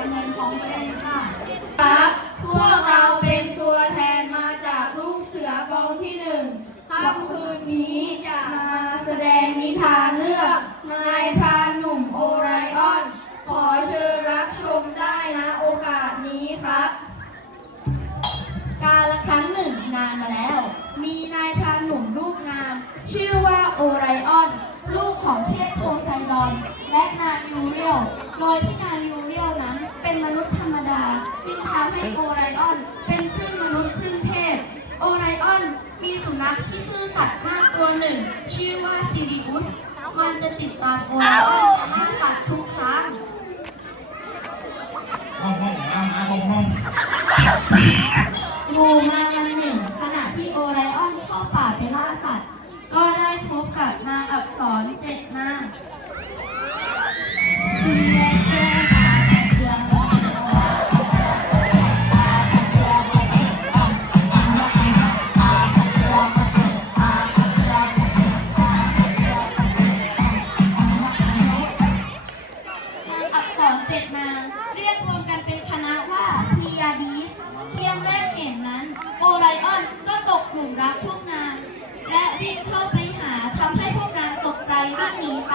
องเพลงค่ะครับพวกเราเป็นตัวแทนมาจากลูกเสือกองที่หนึ่งค่ำคืนนี้จะมา นมีสุนัขที่ซื่อสัตย์มากตัวหนึ่ง ชื่อว่าซิริอุส มันจะติดตามโอไรออนไปล่าสัตว์ทุกครั้งห้องห้องมามาห้องห้อง อักษรเจ็ดนางเรียกรวมกันเป็นคณะว่าพียาดีสเพียงแรกเห็นนั้น โอไรออนก็ตกหลุมรักพวกนาง และวิ่งเข้าไปหาทำให้พวกนางตกใจวิ่งหนีไป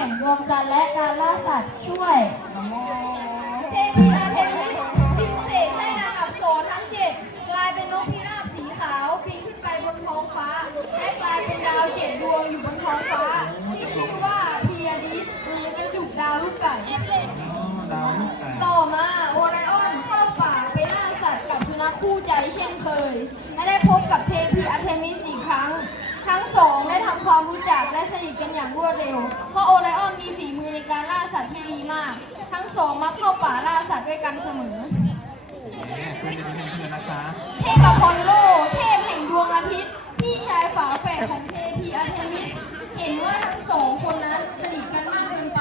เทพีแห่งดวงจันทร์และการล่าสัตว์ช่วยเทพีอาร์เทมิสจึงเสกให้นางอับโสรทั้งเจ็ดกลายเป็นนกพิราบสีขาวบินขึ้นไปบนท้องฟ้า และกลายเป็นดาวเจ็ดดวงอยู่บนท้องฟ้า ที่ชื่อว่าพียดิสหรือกระจุกดาวลูกไก่ดาวลูกไก่ ต่อมาโอไรออนเข้าป่าไปล่าสัตว์กับสุนัขคู่ใจเช่นเคย และได้พบกับเทพีอาร์เทมิสอีกครั้ง ทั้งสองได้ทำความรู้จักและสนิทกันอย่างรวดเร็ว เพราะโอไรออนมีฝีมือในการล่าสัตว์ที่ดีมาก ทั้งสองมักเข้าป่าล่าสัตว์ด้วยกันเสมอช่วยกันเพื่อนนะคะเทพอพอลโล เทพแห่งดวงอาทิตย์ พี่ชายฝาแฝดของเทพีอาร์เทมิส เห็นว่าทั้งสองคนนั้นสนิทกันมากเกินไป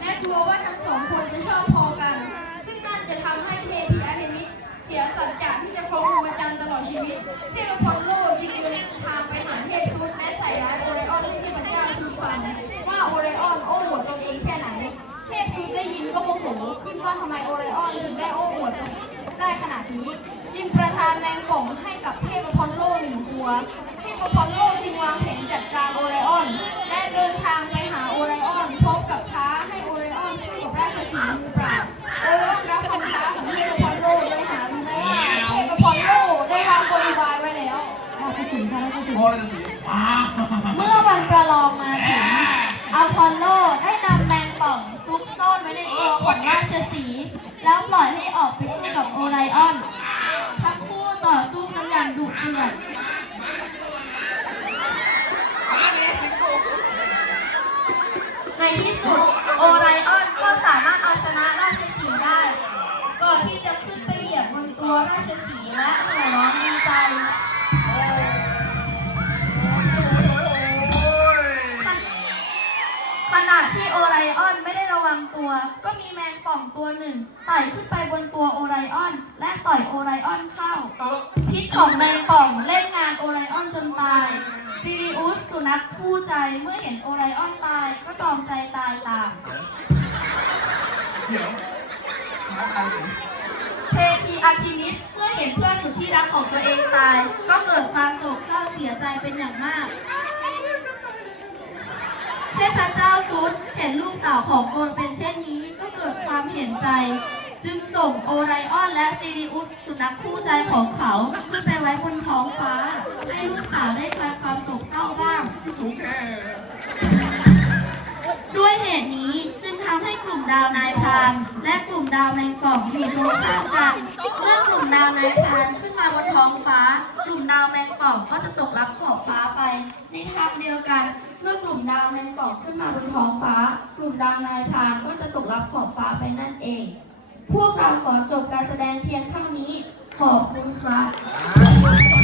และกลัวว่าทั้งสองคนจะชอบพอกัน ซึ่งนั่นจะทำให้เทพีอาร์เทมิสเสียสัจจะที่จะครองพรหมจรรย์ตลอดชีวิตเทพอ ได้ขนาดนี้จึงประทานแมงป่องให้กับเทพอพอลโลหนึ่งตัว เทพอพอลโลจึงวางแผนจัดการโอไรออน และเดินทางไปหาโอไรออนพบกับท้าให้โอไรออนสู้กับราชสีห์มือเปล่าโอไรออนรับคำท้าของเทพอพอลโลโดยหารู้ไหมว่าเทพอพอลโลได้วางกลอุบายไว้แล้วราชสิงห์ค่ะราชสิงพ่อห์จะสีฟ้าเมื่อวันประลองมาถึงอพอลโลได้นำแมงป่องซุกซ่อนไว้ในตัวของราชสีห์แล้วปล่อยให้ออกไปสู้กับโอไรออน ทั้งคู่ต่อสู้กันอย่างดุเดือดในที่สุด อนไม่ได้ระวังตัว ก็มีแมงป่องตัวหนึ่งไต่ขึ้นไปบนตัวโอไรออน และต่อยโอไรออนเข้า พิษของแมงป่องเล่นงานโอไรออนจนตายซิริอุสสุนัขคู่ใจเมื่อเห็นโอไรออนตายก็ตรอมใจตายตามเดี๋ยวมาใครถึงเทพีอาร์ทิมิสเมื่อเห็นเพื่อนสุดที่รักของตัวเองตาย ก็เกิดความโศกเศร้าเสียใจเป็นอย่างมาก เทพเจ้าซุด เห็นลูกสาวของตนเป็นเช่นนี้ก็เกิดความเห็นใจ จึงส่งโอไรออนและซีริอุสสุนัขคู่ใจของเขาขึ้นไปไว้บนท้องฟ้า ให้ลูกสาวได้คลายความโศกเศร้าบ้าง สูงแค่ด้วยเหตุนี้จึงทำให้กลุ่มดาวนายพรานและกลุ่มดาวแมงป่องอยู่ตรงข้ามกัน เมื่อกลุ่มดาวนายพรานขึ้นมาบนท้องฟ้า กลุ่มดาวแมงป่องก็จะตกลับขอบฟ้าไป ในทางเดียวกัน เมื่อกลุ่มดาวแมงป่องขึ้นมาบนท้องฟ้า กลุ่มดาวนายพรานก็จะตกลับขอบฟ้าไปนั่นเอง พวกเราขอจบการแสดงเพียงเท่านี้ ขอบคุณครับ